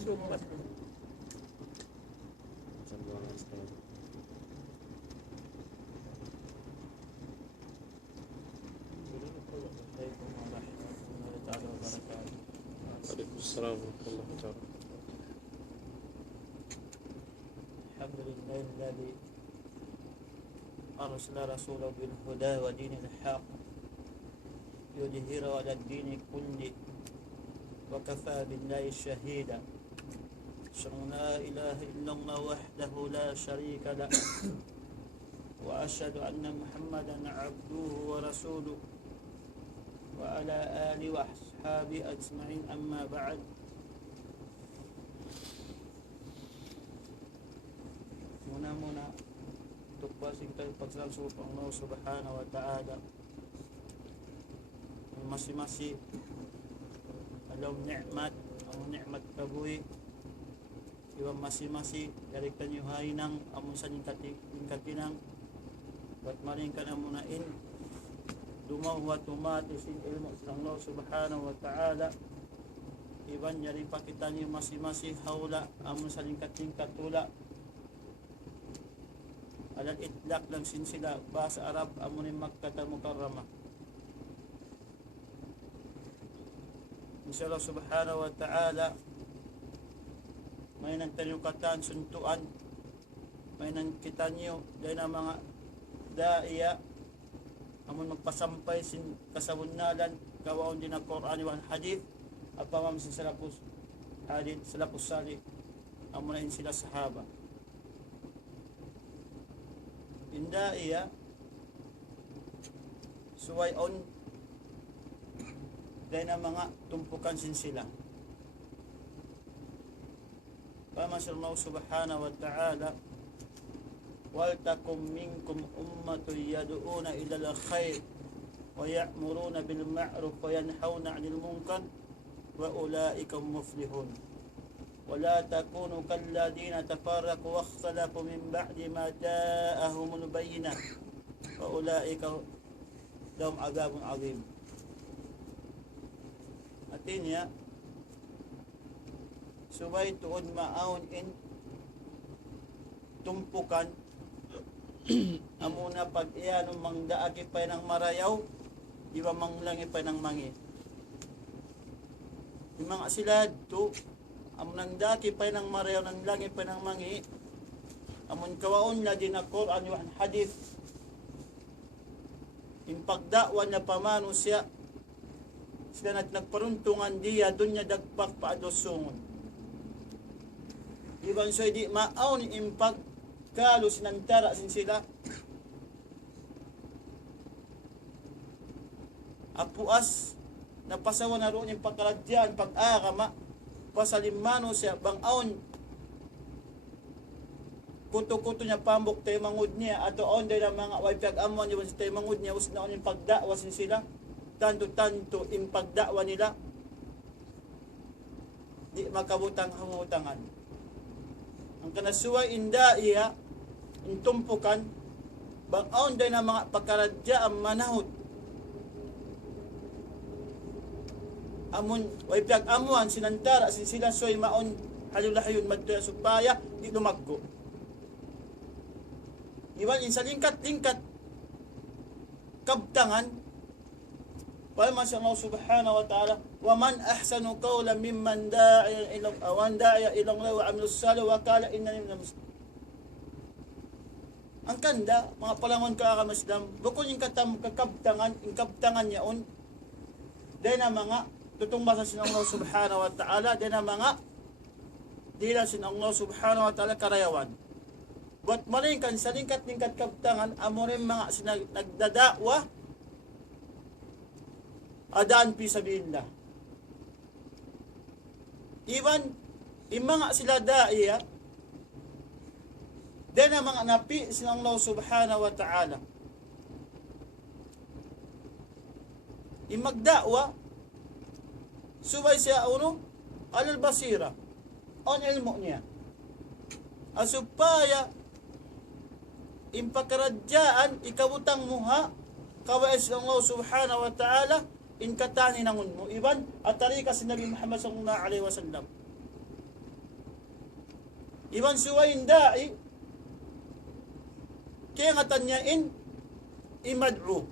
Masukpat. Waalaikumsalam warahmatullahi wabarakatuh. Alhamdulillahilladzi arsala rasulahu bil huda wa dinil haq yudhhiru 'ala ad-dini kulli wa kafa billahi shahida. La ilaha illallah wahdahu la sharika lah wa asyhadu anna Muhammadan 'abduhu wa rasuluh wa ala alihi wa ashabihi ajma'in, amma ba'd. Muna tukbasin tayo pagsalamso sa Allah subhanahu wa ta'ala. Masih-masih alam nikmat, ang nikmat kabuhi iwan masih-masih dari kanyuhay ng amon sa katinang wat maring ka na munain dumaw wa tumatisin ilmu sa Allah subhanahu wa ta'ala. Iwan dari pakitan yung masih-masih hawla amon sa kating katula alal itlaq lang sin sila bahasa Arab amunin Makkah al-Mukarramah. Insyaallah subhanahu wa ta'ala may nang tanyukatan suntuan, may nang kita niyo dahil na mga daiya amun magpasampay sin kasawunalan kawaon din ang Quran wa hadith apamam sin salafus hadith salafus salih amunahin sila sahaba. Inda iya suway on dahil na mga tumpukan sin sila. Pamasya Allah subhanahu wa ta'ala wal takum minkum ummatun yad'una ila al-khair wa ya'muruna bil ma'ruf wa yanhauna 'anil munkar wa ulaika muflihun. ولا تكونوا كالذين تفرقوا واختلفوا من بعد ما جاءهم البينة وأولئك لهم عذاب عظيم. Artinya subay tuod maaon in tumpukan amuna pag iyan mangdaagi pa ng marayaw iba manglangi pa ng mangi yung mga sila to amun daki pa ng marayaw ng langi pa ng mangi amun kawaon na din na Quran wa hadith impagdakwa na pamano siya sila nagparuntungan diya dunya dagpak paadosongon iban so di maaon impag kalo sinantara sin sila apuas napasawa na roon yung pagkaladyan pag-akama pasalimano siya bangaon kuto-kuto niya pambok tayo mangud niya ato on day na mga waypag amon niya sa tayo mangud niya usna on yung pagdakwa sin sila tanto yung pagdakwa nila di makabutang hamutangan ang kanasuway inda iya intumpukan bangaon day na mga pagkaradya ang manahot amon way pag amuan sinantara sin sila soy maon halulahayon madto supaya di lumagko iwan in sa lingkat kabtangan wa ma sha Allah subhanahu wa ta'ala wa man ahsanu qawlan mimman da'a ila Allah wa amilus salih wa qala innani minal muslimin. Ang kanda mga palangon ka Islam bukod yung kabtangan yaon dahil na mga tutong basa sin Allah subhanahu wa ta'ala din ang mga dila sin Allah subhanahu wa ta'ala karayawan buat malingkan sa lingkat kaptangan amurin mga nagdadakwa adaan fi sabilillah iban yung mga sila daiya din ang mga napi sin Allah subhanahu wa ta'ala imagdakwa subay siya alal basira on ilmu niya asupaya impakaradyaan ikabutang muha kawais Allah subhanahu wa ta'ala in katani nangun mo iban at tarika si Nabi Muhammad sallallahu alaihi wasallam Iban suwain da'i, kaya nga tanyain, imad'u.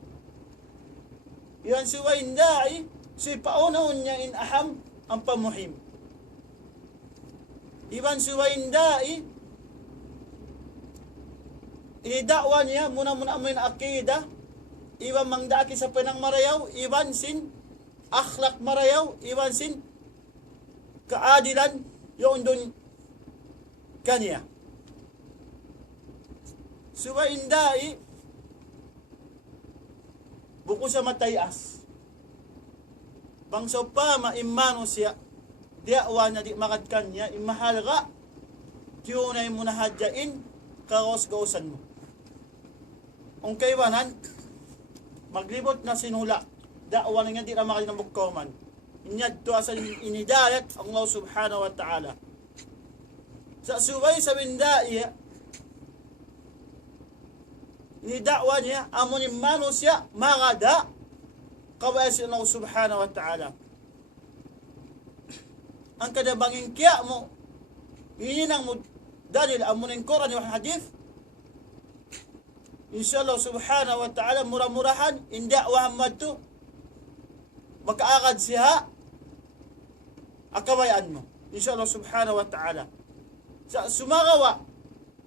Iban suwain da'i, so ipaunahon niya in aham, ang pamuhim. Iban suwain da'i, inidakwa niya, muna-muna amin akida, iban mangdaki sa pinang marayaw, iban sin, akhlak marayaw, iban sin, kaadilan, yung dun kanya. Suwain da'i, buko sa matayas. Bangso pa maimano siya, diawa na di makad kanya, imahal ka, tiyunay mo na hadyain, karos-gausan mo. Ang kaiwanan, maglibot na sinula, da'wa na nga di ramakal ng bukkoman. Inyad to asan inidayat Allah subhanahu wa ta'ala. Sa suway sa winda'i, inida'wa niya, amunin mano siya, magada, kawaya si Allah subhanahu wa ta'ala. Ang kadabangin kya mo, ininang mo, dahil amunin Quran yung hadith, inshallah subhanahu wa ta'ala, murah-murahan, inda wahamad to, makaagad siya, akabayaan mo. Inshallah subhanahu wa ta'ala. Sa sumagawa,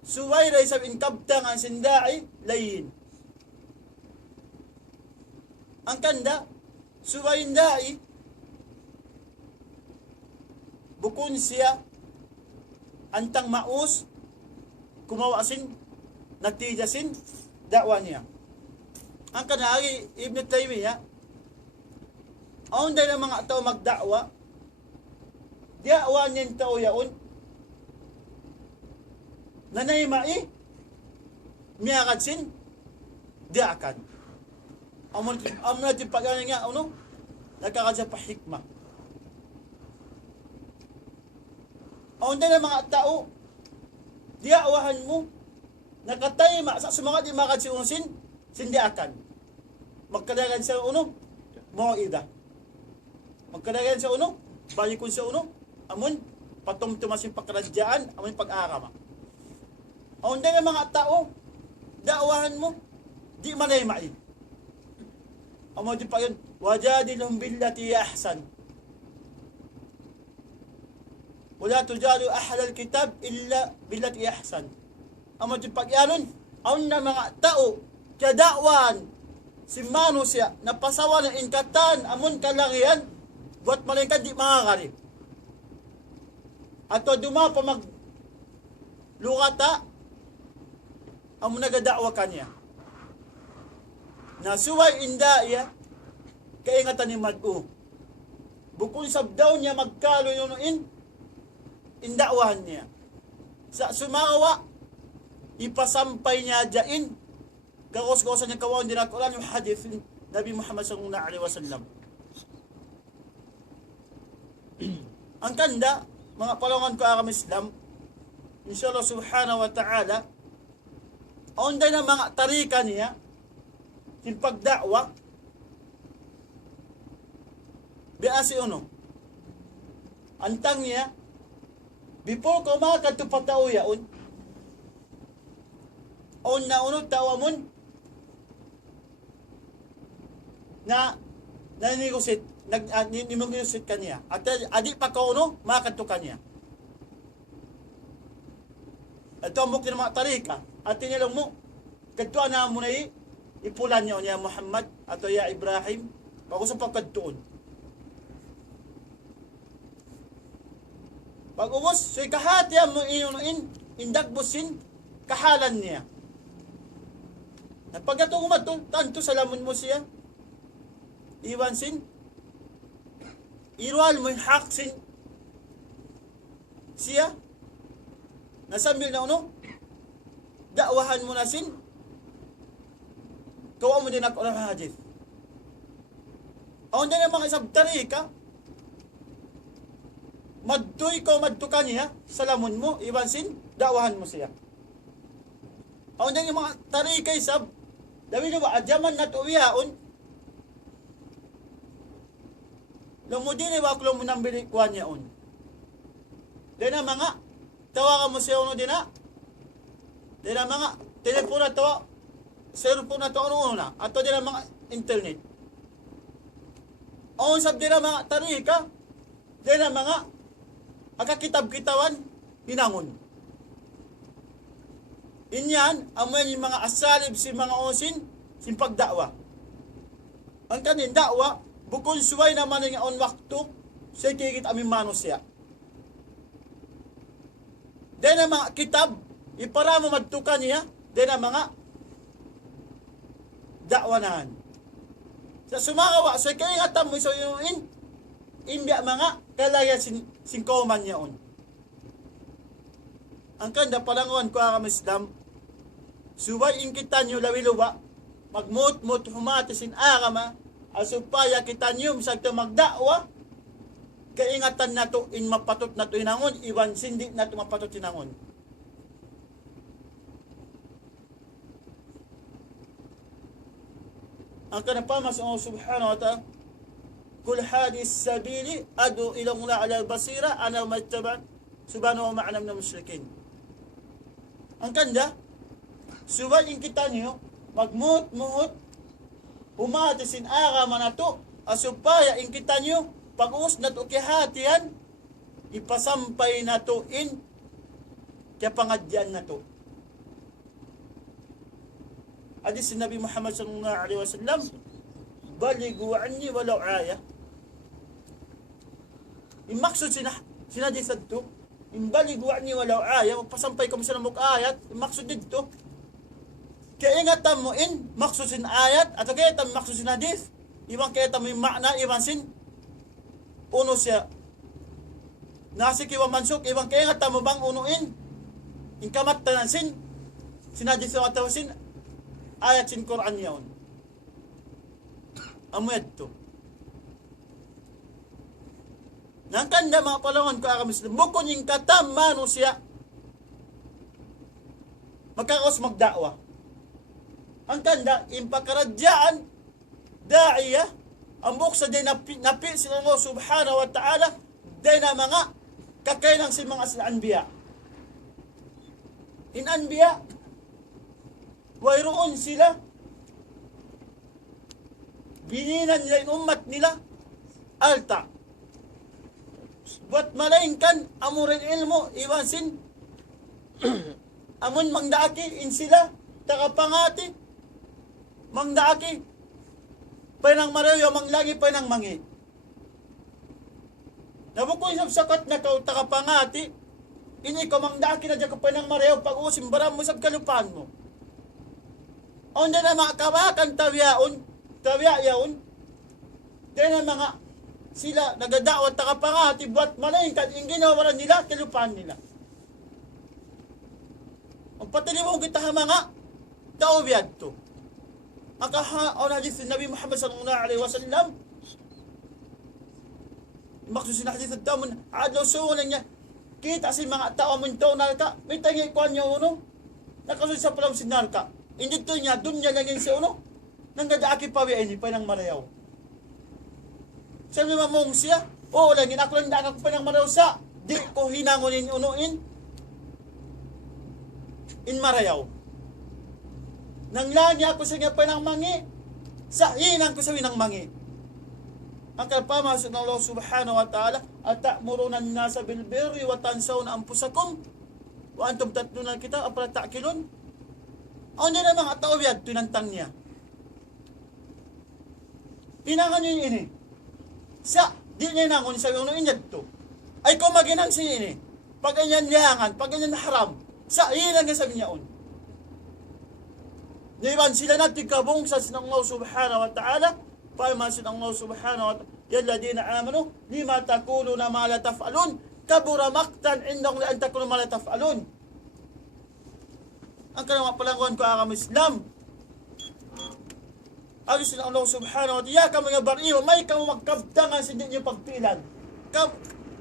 suway ray sa inkabtang ang sinda'i, layin. Ang kanda, suway da'i, bukun siya, antang maus, kumawasin, nagtijasin, dakwa niya. Ang kanari, Ibn Taymiyyah, aon dahil ang mga tao magdakwa, dakwa niyan tao yaon, nanaymai, miyakadsin, diakan. Amon natin pag-anin nga, ano? Nagkakadsa pa hikmah. Aon dahil ang mga tao, diakwahan mo, nakatayma sa sumangat di makad si unsin, sindiakan. Magkadagan sa uno, mauida. Magkadagan sa uno, balikon sa uno, amon, patumtumas yung pagkaradyaan, amon pag-arama. Aon dahil ang mga tao, dakwahan mo, di manaymai. Amon di pa yun, wajadilhum billati ahsan. Wala tujadu ahlal kitab illa billati ahsan. Amo di pagyanon, aun na mga tao, kadakwan, si mano siya, napasawa ng inkatan, amon kalangian, buat malingkad di makakari. Ato duma pa mag lukata, amon nagadakwa kanya. Nasuway inda iya, kaingatan ni Mad-u. Bukod sabdaw niya magkalo yun indakwahan niya. Sa sumawa, ipasampay niya dyain, kakos-kosan niya kawawan din ako yung hadith Nabi Muhammad sallallahu alaihi wasallam. Ang kanda, mga palungan ko akam Islam, inshallah subhanahu wa ta'ala, onday na mga tarika niya, yung pagdakwa, biasi uno, antang niya, before ko makatupataw yaon, on na uno tawamon na nanigusit nimugussit kanya at adi pa ka uno makadto kanya at amok din mga tarika at tinilong mo kadto na mo na ipulan niya Muhammad ato ya Ibrahim pag sa pagkadtuon pag ubos so ikahati mo inuin indagbusin kahalan niya. At pagkatong umatong, tanto salamon mo siya. Iwan sin. Irwal mo yung haksin. Siya. Nasambil na uno. Dakwahan mo na sin. Kawa mo din ako ng hadith. Aon din ang mga isang tarika. Maddoy ko madtukan niya. Salamon mo. Iwan sin. Dakwahan mo siya. Aon din yung mga tarika isab. Dami nyo ba, adyaman na tuwihaon? Lumudini ba ako lumunang bilikwan yaon? Dahil na mga tawagan mo siya uno din na. Din na mga telepono na tawa, cellphone na tawa uno na. Ato din na mga internet. O sab din na mga tarika, din na mga akakitab-kitawan, hinangon. Inyan, amoy yung mga asalib si mga osin, sin pagdakwa. Ang kanin dakwa, bukod suway naman nga on waktu, siya kikit aming manos siya. Dahil na mga kitab, ipara mo madtukan niya, dahil na mga dakwanahan. Sa sumakawa, sa kaingatan mo sa inuin, imbya mga kalaya singkoman niya on. Ang kanda palanguan ko ang Islam, suway ingkitan nyo lawiluwa, magmut-mut humatisin agama, asupaya kita nyo misagto magdakwa, kaingatan na to in mapatot na to hinangon, iwan sindi na to mapatot hinangon. Ang kanapamas Allah subhanahu wa ta'ala, kul hadis sabili adu ilang la ala basira ana majtaban subhanahu wa ma'anam na musyrikin. Ang kanda, suwal in kita nyo, magmut-mut, umatisin agama na to, asupaya in kita nyo, pag-uus na to kihatian, ipasampay na to in, kaya pangadyan na to. Hadis si Nabi Muhammad sallallahu alaihi wasallam, baligu anni walau aya. Imaksud sinadisad to, imbaligu anni walau aya, magpasampay ko sa namuk ayat, imaksud dito. Kaya ingatan mo in, maksud sin ayat, at kaya tam maksud sin hadis, ibang kaya tam yung makna, ibang sin, uno siya. Nasik ibang mansuk, ibang kaya ingatan mo bang unuin, ingkamat tanan sin, sinadis yung atawasin, ayat sin Quran yaon. Amuet to. Nang kanda mga palangon ko ang Muslim, bukon yung katamano siya, magkakaos magdakwa. Ang kanda, impakaradyaan, da'iya, ang buksa din napi sila Allah subhanahu wa ta'ala, din na mga kakailang si mga anbiya. In anbiya, wayroon sila, bininan nila yung umat nila, alta. Buat malain kan, amurin ilmo, iwasin, amun mangdaaki, in sila, takapangati, mangdaaki, painang marayo, manglagi, painang mangi. Nabukoy sa sakat na kau takapangati, ini ko mangdaaki na dyan ka painang marayo, pag-usim, baram mo sa kalupaan mo. Onda na mga kawakan tawyaon, dahil na mga sila nagadawat takapangati, buat malayin kan, yung ginawaran nila, kalupaan nila. Ang patilimaw kita mga taubiyad to. Ang kahaon hadith ni Nabi Muhammad sallallahu alaihi wasallam, maksud sin hadith ito, adlaw suunan niya, kita si mga tao mo ito, narka, may tangi kuhan niya uno, nakasunod sa palang sinarka, hindi to niya, dun niya laging siya uno, nang nadaaki pawiin niya, pa ng marayaw. Sabi mamong siya, oo lang, ako lang daak ako pa ng marayaw sa, di ko hinangonin unuin, in marayaw. Nang lagi ako sa nga pa ng mangi, sa hinang ko sa winang mangi. Ang kapamasok ng Allah subhanahu wa ta'ala, at ta'muruna nasa bilbirri wa tansawna anfusakum wa antum tatluna kita apala ta'kilun. Ano na mga taubiyad, tinantang niya. Pinangan niyo ini. Sa, di niya nangon sa uno inyad to. Ay kung maginang siya ini, pag ganyan lihangan, pag ganyan haram, sa hinang nga sabi niya on. Diban sila natin kabong sa sinang Allah subhanahu wa ta'ala, paimasin ang Allah subhanahu wa ta'ala, yalladina amanu, lima takuluna ma la taf'alun, kabura maktan indang li an takulu ma la taf'alun. Ang kanang palanguan ko ang Islam, agos ng Allah subhanahu wa ta'ala, ya ka mga bariyo, may kamo magkabtangan sa inyo pagpilan.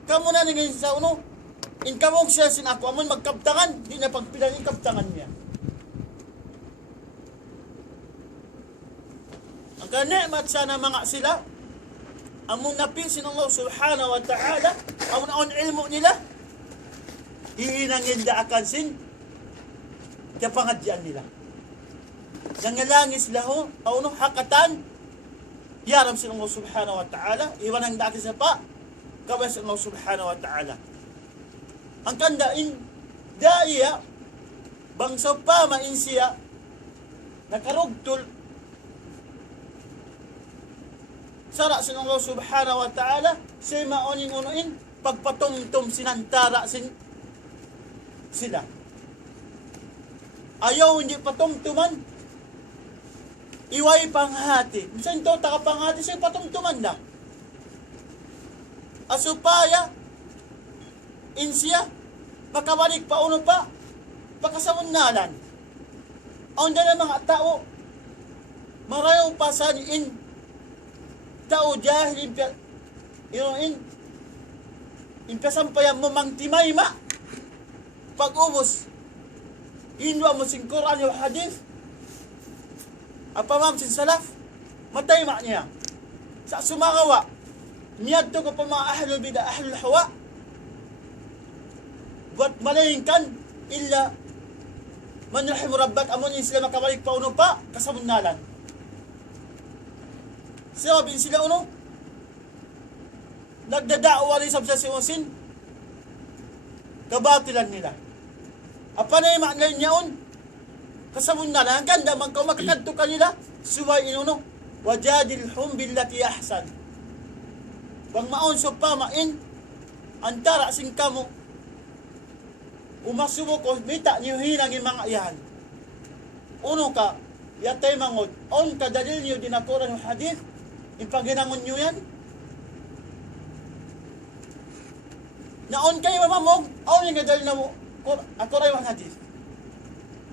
Kamo na ngayon sa uno, in kamong siya sin ako, amon magkabtangan, di na pagpilan, in kabtangan niya. Ang kanikmat sana mga sila, amon napisin Allah subhanahu wa ta'ala, amon ilmo nila, hihinangin da akan sin kaya pangadyan nila. Nangalangin sila ho, no, hakatan, yaram sila Allah subhanahu wa ta'ala, iwan ang dati sa pa, kaway sila Allah subhanahu wa ta'ala. Ang kandain, daiya, bangsa pa main siya, nakarugtol, sara sila Allah subhanahu wa ta'ala, siya maoning unuin, pagpatumtum sinantara sila. Ayaw hindi patumtuman, iway panghati. Minsan to, takapanghati siya patumtuman na. Asupaya, insya, makabalik pa uno pa, pagkasamunalan. Ang dala mga tao, marayaw pa sa in, tao jahil impiasampayan mo mang timay ma, pag-ubos, inwa mo sing Quran yung hadith, apamam sin salaf, matay ma niya. Sa sumakawa, niyadto ko pa mga ahlul bida, ahlul hawa, buat malayingkan, illa, man rahimu rabbat, amon yung sila makabalik pa uno pa, kasamunalan. Sabi sila uno, nagdadaawa rin sa simusin, kabatilan nila. Apa na yung mga niyaon? Kasamun na lang, ganda, magkamakakadto kanila, suway inuno, wajadilhum billati ahsan. Bang maon so pamain, antara sing kamo, umasubo ko, mita niyo hinang yung mga iyan. Uno ka, yatay mangod, on ka dalil niyo dinakuran yung hadith, ipaginangon niyo yan. Naon kayo mamamog, on yung dalil na mo, ako rin ang hadith.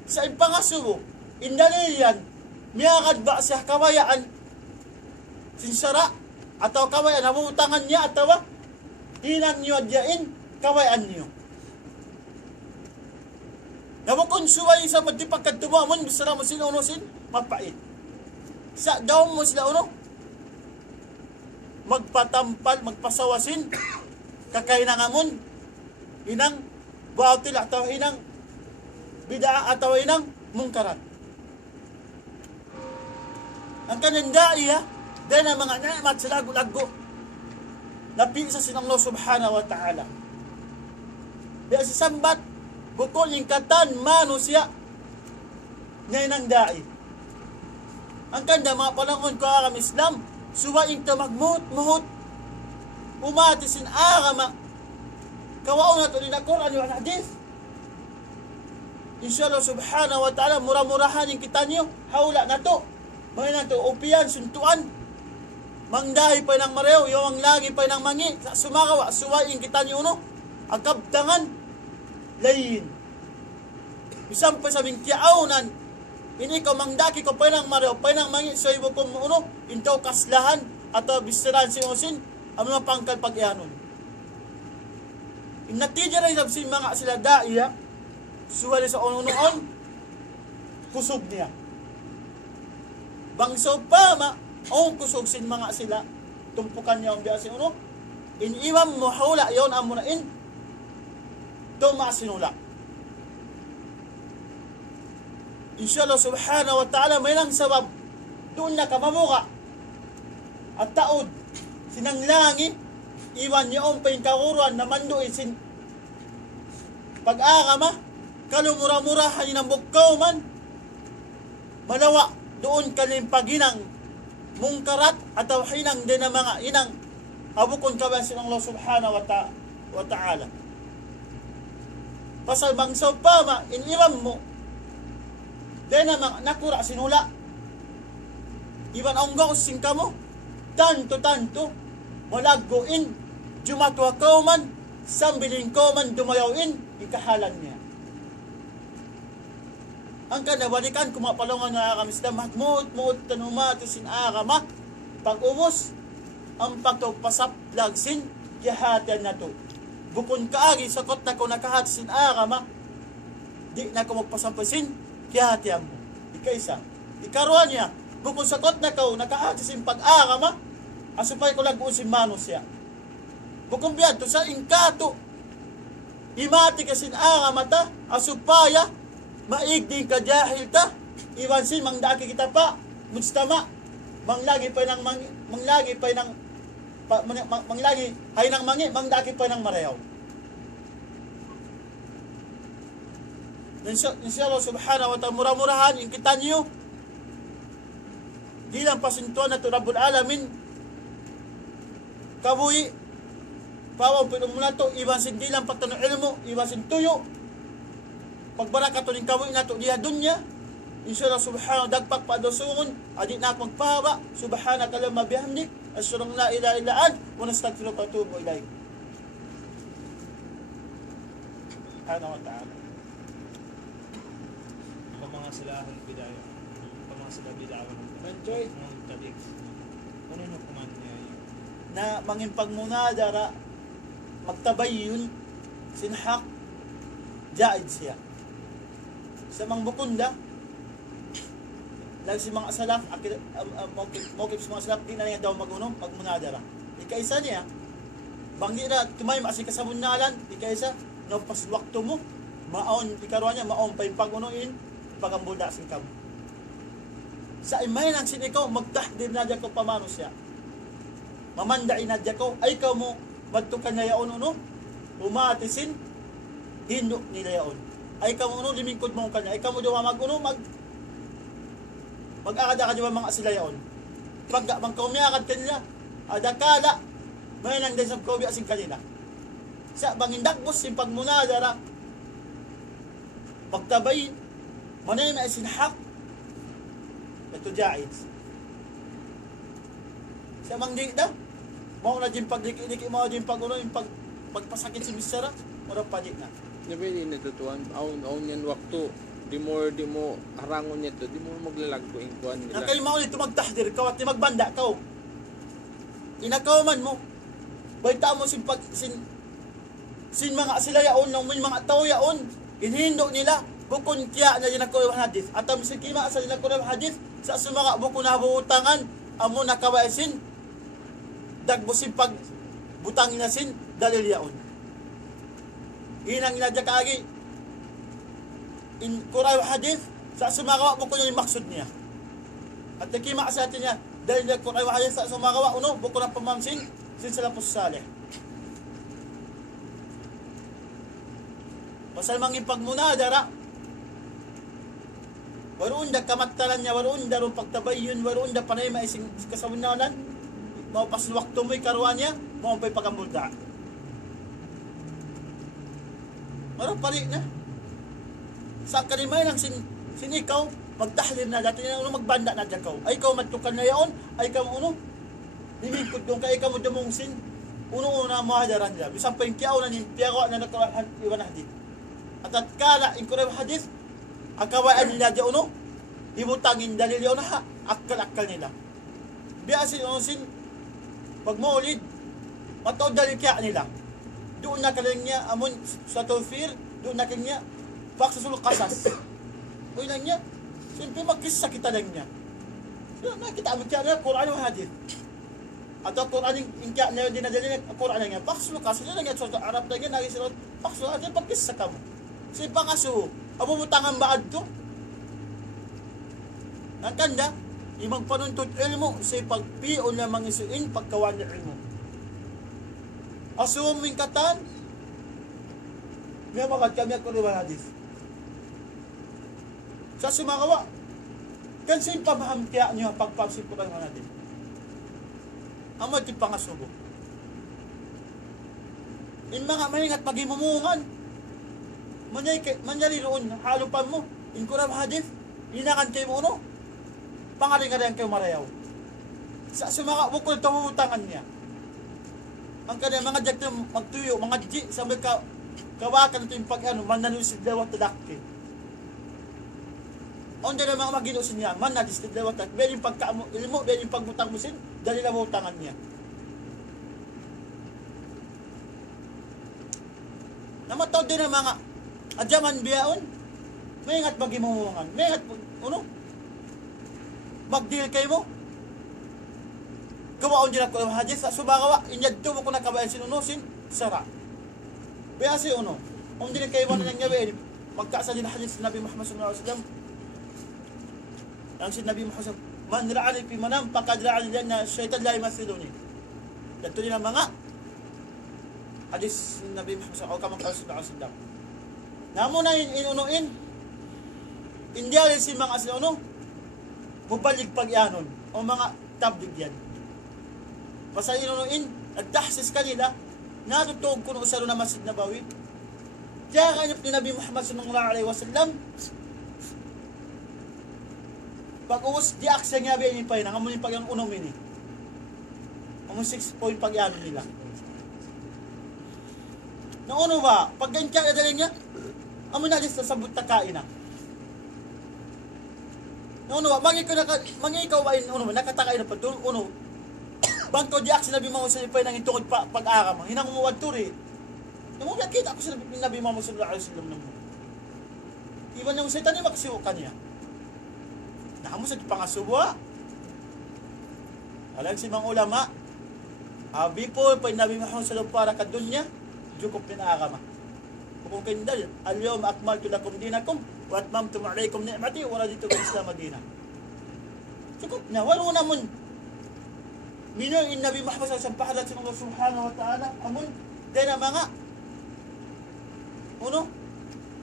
Sa ipangasubo, indalilian, miyakad ba siya kawayaan, sinsara, atau kawayaan, namutangan niya, atawa, hinang niyo adyain, kawayaan niyo. Nabukon suway sa madipagkad tumamon, bisara mo sila unusin, mapait. Sa daw mo sila uno, magpatampal, magpasawasin, kakainangamon, inang bautil atau inang bid'a atau inang mungkarat. Ang kanindai ha, dahil ang mga naimat sa lago-lago, napili sa sinang Allah subhanahu wa ta'ala. Dahil sa sambat, bukol yung katan, manusya, ngayon ang dai. Ang kanda, mga panahon ko aram Islam, suwaing ta magmuhot-muhot, umatisin arama, kawaw na ito din ako, ano yung hadith? Inshallah subhanahu wa ta'ala, murah-murahan yung kita nyo, hawla na to. Mga na to, upian, suntuan, mangdahi pa ng marew, yung ang lagi pa ng mangi, sumakawa, suwain kita nyo, no? Agkabtangan, layin. Isang pa sabing kiaunan, ini ko mangdaki ko pa ng marew, pa ng mangi, so ibo ko mo, no? Intaw kaslahan, atau bisiran si Musin, ang mga pangkal pag-ianon. Inatidya na isab sin mga sila daiya, suwali sa ununoon, kusog niya. Bangso pa ang kusog sin mga sila, tumpukan niya ang biya si uno, iniwam mo hula, yon ang munain, tuma sinula. Inshallah subhanahu wa ta'ala, may lang sabab, doon na kamamuka, at taod, sinanglangi, iwan niya pa yung kakuruan na manduin sin pag-agama, kalumura-murahan ng bukaw man, malawa doon kalimpaginang mungkarat at hinang din ng mga inang abukon kawan silang Allah subhanahu wa ta'ala. Pasal bangsaw pa iniwan mo, din na mga nakura sinula, iwan ang gaos sing kamo, tanto, malaggoin, jumatwa kauman, sambiling kauman, dumayawin, ikahalan niya. Ang kanawalikan, kumapalungan na kamisda, magmuot-muot tanumati sin agama, pag-umos, ang pagtupasap lagsin, kihatian na to. Bukon kaagi, sakot na ko nakahat sin agama, di na ko magpasampasin, kihatian mo. Ika-isa. Ikaruan niya, bukon sakot na ko nakahat sin pag-agama, asupay ko lang si manos siya. Bukong biyan to sa ingkato, imati kasin anga mata, asupaya, maigdi ka jahil ta, iwansin mangdaki kita pa, mustama, manglagi pa ng manglagi pa ng manglagi hay ng mangi, mangdaki pa ng marayaw. Insya Allah subhanahu wa ta'ala, murah-murahan, yung kita niyo, di lang pasintuan na ito Rabbul Alamin, kabuhi, pawang pinumula ito, iwasin di lang patanong ilmo, iwasin tuyo, pagbaraka ito ng kabuhi na ito, diha dunya, insya Allah subhanahu wa ta'ala, dagpak padosungon, adik na akong pahaba, subhanaka lamma bihamdik, asyurang la ilaha illa ant, wa nastagfiruka wa atubu ilaik. Subhanahu wa ta'ala. Pamangasilahan bidaya. Pamangasilahan bidaya. Enjoy. Tadik. Ano yung kuman niya yun? Na mangin pagmunadara, magtabayun, sinhak, jaid siya. Sa mga bukunda, lagi si mga salaf, mokip si mga salaf, di na niya daw magmunadara. Ikaisa niya, banggi na, tumay maasi ka sa munalan, ikaisa, no pas waktu mo, maon, ikaruan niya, maon pa yung pagunuin, pagambulda sin kam. Sa imay ng sinikaw, magtahdir na dyan ko pamano siya. Mamandain na dyan ko, ay ka mo, magtukan na yaon, umatisin, hindok nila yaon. Ay ka mo, limingkod mo kanya, ay ka mo diwa mag-aada ka diwa mga sila yaon. Pag magkaumiakad kanila, adakala, may nang din sa kaubi asing kanila. Sa bangindakbos, yung pagmunadara, pagtabayin, manay na isinhak, ito jaiz. Sa mangdi na, mau na din pagdiki-diki, mau din pagulo, yung pagpasakit si Misara, marang padik na. Nabi natutuan, aun yan waktu, di mo harangon niya to, di mo maglalagpo yung kuhan nila. Nakay mo ulit magtahdir, kawat ni magbanda, kaw. Inakaw man mo, baita mo sin mga sila yaon, ng mga tao yaon, inhindo nila, bukon kya na din ako yung hadith. At ang sikima sa din ako yung hadith, sa sumaka bukon na buutangan, amo nakawaisin, dagbusin pag butangin na sin, dalil yaon. Inang inadya kaagi, in Qur'an hadith, sa sumakawa bukon yung maksud niya. At nakima sa atin niya, dahil na Qur'an hadith sa sumakawa, bukon ang pamamsin, sin salafus salih. Pasal mangin pagmunadara, waroon da kamatalan niya, waroon da ron pagtabayon, waroon da panay maising kasamunalan, maupas wakto mo'y karuan niya, maupay pagambulda. Maroon pa rin na. Sa kalimay ng sinikaw, magtahlir na dati na magbanda na dyan ka. Ay ikaw matukan na yaon, ay ikaw nimikod doon ka, ikaw mo dumungsin, uno-una mahadaran niya. Bisang pa yung kiyaw na nimpiyaw na nakawan iwan na hadith. At kala, in Qur'an hadith, ang kawaan nila dyan ibutangin dalil yun na akal-akal nila. Biyasin sin pag maulid, mataw dalil kaya nila. Doon na kalang niya, amon sa tawfir, doon na kalang niya, paksasul kasas. Uy lang niya, siyempre magkisa kita lang niya. Doon na kita, amon kaya nila, Qur'an o hadith. At ang Qur'an yung kaya na yun dinadali na Qur'an lang niya, paksasul kasas, yun lang yan, sa Arab lang yan, naging sila, paksasul kasas, pagkisa ka mo. Sige pangaso, abubutangan baad to. Ang kanda, imang panuntut ilmo sa pagpion na mga isuin pagkawan ng ilmo. Asuming katan, may magad kami ako rin hadith. Sa sumakawa, kansin pamaham kaya niyo pagpapsip ko kayo natin. Ang mga tipangasubo. In mga maningat pagimumungan, manyari roon, halupan mo, in Qur'an hadith, inakan kayo mo, pangaling ka rin kayo marayaw. Sa sumaka, bukol tamutangan niya. Ang kanya, mga jak na magtuyo, mga di, sabi ka, kawakan ito yung pag-ano, mananusid lawat tadakti. Onda na mga maginusin niya, mananusid lawat tadakti, dahil yung pagka-ilmo, dahil yung pagbutang musin, dahil na mutangan niya. Namataw din ang mga adyaman biyaon, may ingat magimuhungan, may ingat, magdeal kayo mo. Kawaon din ako ng hadith sa subagawa, inyad to mo kung nakabayan sinunusin, sara. Biya si Kung hindi kayo wala nang gawin, pagkaasa din hadis Nabi Muhammad sallallahu alaihi wasallam. Ang si Nabi Muhammad, man ra'ani fi manam faqad ra'ani lianna syaitan la yumathiluni. Dito nila mga hadis ni Nabi Muhammad sallallahu alaihi wasallam. Namo na inunuin. Hindi alin si mga asinuno. Mubalig pag-ianon o mga tablig yan. Basta inunuin, nagtahsis kanila, natutog kuno usaro na Masjid Nabawi. Kaya kanip ni Nabi Muhammad sallallahu alaihi wasallam, pag-uwas di aksa nga biya ni Pay, nangamunin pag yung unom ini. Ang 6 point pag-ianon nila. Nauno ba, pag ganyan kaya dalhin niya, amoy na lista sa butakain na. Nauno ba, mangi ikaw ba yun, nakatakain na pa doon, uno, bangko di aksa Nabi Muhammad sallallahu alaihi wasallam, itungod pag-aram, hinang umuwad turi. Yung mga kita ako sa Nabi Muhammad sallallahu alaihi wasallam naman. Iwan yung setan niya makasiwa niya. Nakamu sa pangasuwa. Alam si mga ulama, abi po pa Nabi Muhammad sallallahu para ka dunya, cukup na agama. Kung kindal, al-yawm akmaltu lakum dinakum wa atmamtu alaykum ni'mati wa raditu bil Islam dinan. Cukup na, wala naman. Mino in Nabi Muhammad sallallahu alaihi wasallam sa Allah subhanahu wa ta'ala, amun dahil na mga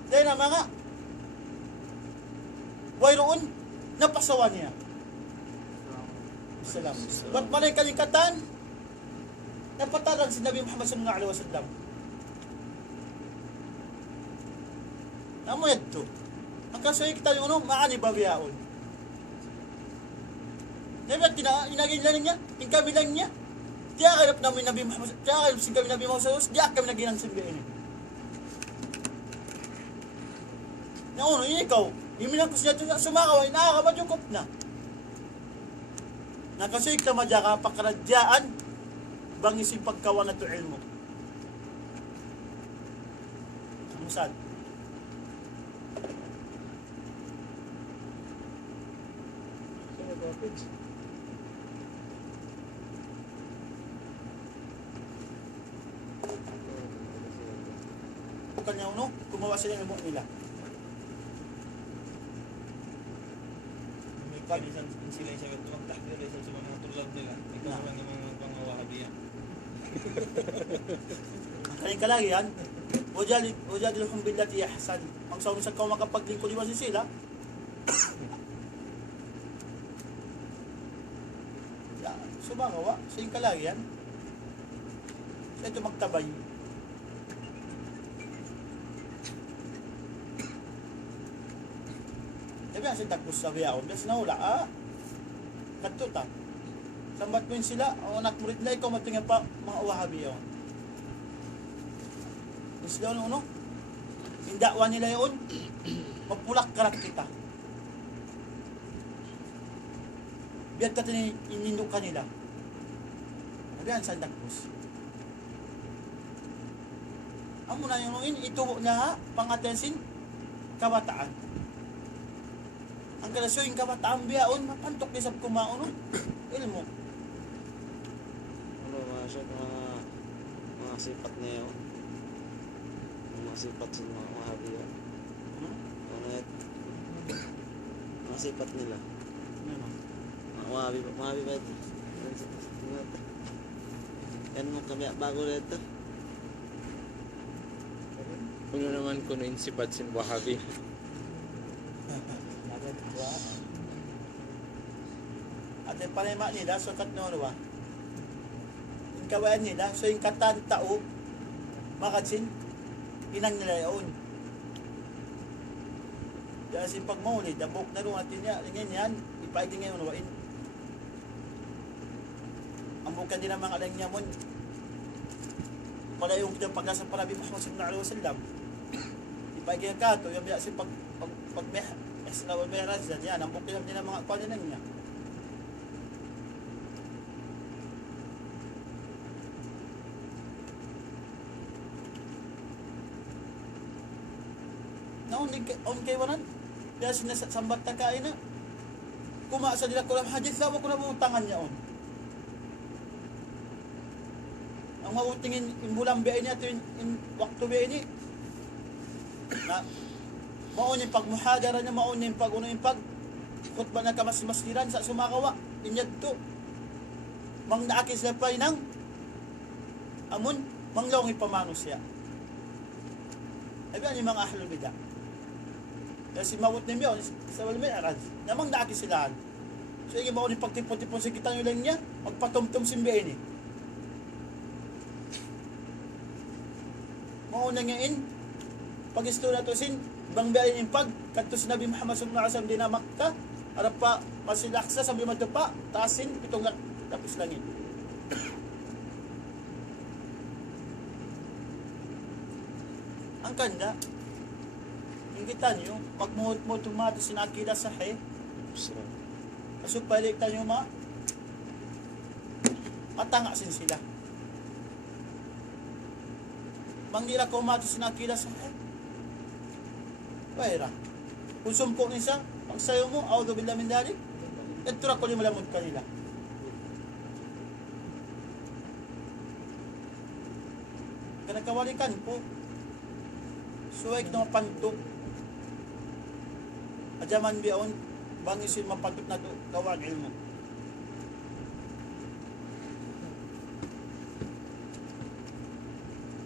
dahil na mga wayroon napasawa niya. Salam. Ba't malay kalingkatan? Napataran si Nabi Muhammad sallallahu alaihi wasallam. Namo ito. Ang kasoy kita yung maani babiyaon. Nabi inagin lang niya, kami lang niya. Diya kalap namin Nabi Muhammad, diya kalap si kami Nabi Muhammad sallallahu alaihi wasallam, diya kami naginang simbi ini. Nauno, yun ikaw, imilang ko siya sumakaw, nakakamadukop na. Nakasay ka madya ka pakaradyaan, bang isip pagkawan na ito ilmo. Ang sad. Kanya gumawa sila ng nila. Minsan sila yung sagot, magtahdir sa mga tulad nila. Ikaw lang yung mga pangawahabiya. Ang kaling kalagi yan, wajadilhum billati ahsan. Ang sa unang kau makapaglingkod di ba si sila? Sumagawa, sa yung kalagi yan. Sa ito magtabay. Sabi ang sintakbos sa biyaon, kasi nahula, kadto ta. Sambat mo yun sila, ang anak murid na ikaw matingin pa, mga wahabi yun. Yung sila yung dakwa nila yun, mapulak karat kita. Biyat ka inindok ka nila. Sabi ang sintakbos. Ang muna yung itubo na pangatensin, kabataan. Ang kalasyo yung kabataan biyaon, mapantok ni sab kumaon, ilmo. Ano mga siya, mga sipat niya yun. Mga sipat sa mga wahabi yun. Ano yun? Mga sipat nila. Mga wahabi ba ito? Yan mo kami bago na ito. Puno naman kuno insipat sin Wahabi. At yung panayma nila, so katno ba? Yung kawayan nila, so yung katan tao, makatsin, inang nila yun. Dahil sin pagmaulid, dabok na rin natin niya, yan, ipaitin ngayon nawain. Ang bukan din ang mga alang niya mo, pala yung pagkasa para Nabi Muhammad sallallahu alaihi wasallam. Ipaitin ka to, yung sin pag Islawal may razan yan, ang bukilang din ang mga kwanan niya. Naon kay wanan, kaya sinasambat na kain na. Kumasa nila kulang hadith, sawa ko na butangan niya on. Ang mabutingin, imbulang biya niya ito, wakto biya ini. na mauna yung pagmuhadara niya, mauna yung pag-uno yung pag khutbah na kamas-masjidan sa sumakawa inyad to mang naakis na pa inang amon manglawang ipamano siya ay yung mga ahlul bidah kasi mawut na miyo sa walmay arad namang naakis sila so yung mauna yung pagtipon-tipon sa kita nyo lang niya magpatumtum simbihin mauna ngayon pag isto na to sin bang biyayin yung pag kadto si Nabi Muhammad sallallahu alaihi wasallam din na Makkah arap pa masilaksa sabi madapa taasin pitong tapos langit ang kanda yung kita nyo magmuhot-muhot tumato sinakida sahih kaso balik tayo matangasin sila bang nila kumato sinakida sahih Pahira. Kung sumpo niya, pag sayo mo, a'udhu billahi min dhalik, iturak ko yung malamod kanila. Kanagkawalikan po, suwag na mapantok. Adyaman biyaon, bangisin mapantok na to, gawag ilmo.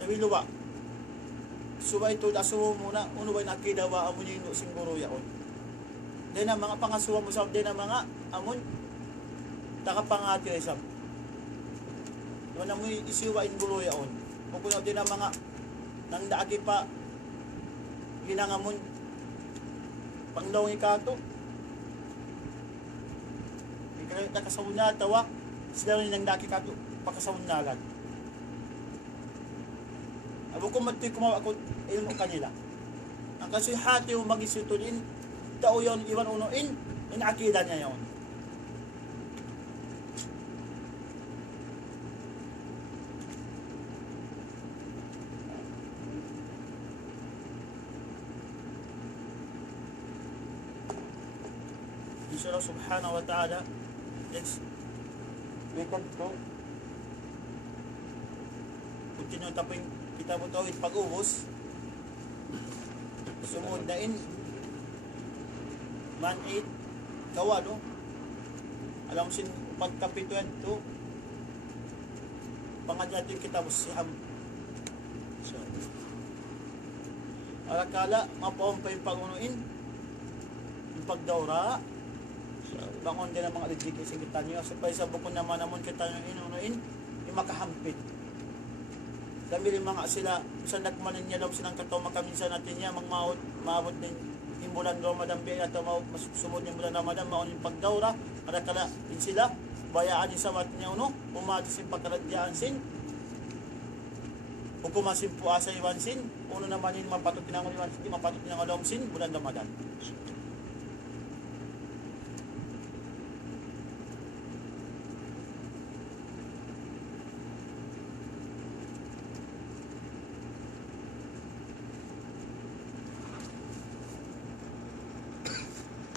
Nawiluwa. Subay to dasumo muna uno bay nakidawa amon yung siguro yaon din ang mga pangasuwa mo sa din ang mga amon takapangati isam wala mo isiwa ingulo yaon kung kuno din ang mga nang daagi pa ginangamon pangdaw ikato ikay nakasawna tawa sila rin nang daagi kato pakasawnalan abo ko matoy kumawa ko ilmo kanila ang kasi hati o magisitulin tao yon iwan unuin in akida niya yon inshallah subhanahu wa ta'ala next weekend ko continue taping kita mo tawid pag-ubos sumod na in man 8 kawa no alam sin pagkapituan to pangadyatin kita mo siham so alakala mapawang pa yung pangunuin yung pagdawra bangon din ang mga aligig sa kita nyo sa paisa bukon naman namon kita nyo inunuin yung makahampit dami rin mga sila sa nagmanin niya daw silang kataw makaminsan natin niya maabot din yung bulan Ramadan biya at sumunod yung bulan Ramadan maon yung pagdawra adakala din sila bayaan yung sawat niya umatis yung pagkaradyaan sin o kumasin po asa iwan sin uno naman yung mapatutin ang iwan sin mapatutin ang alawang sin bulan Ramadan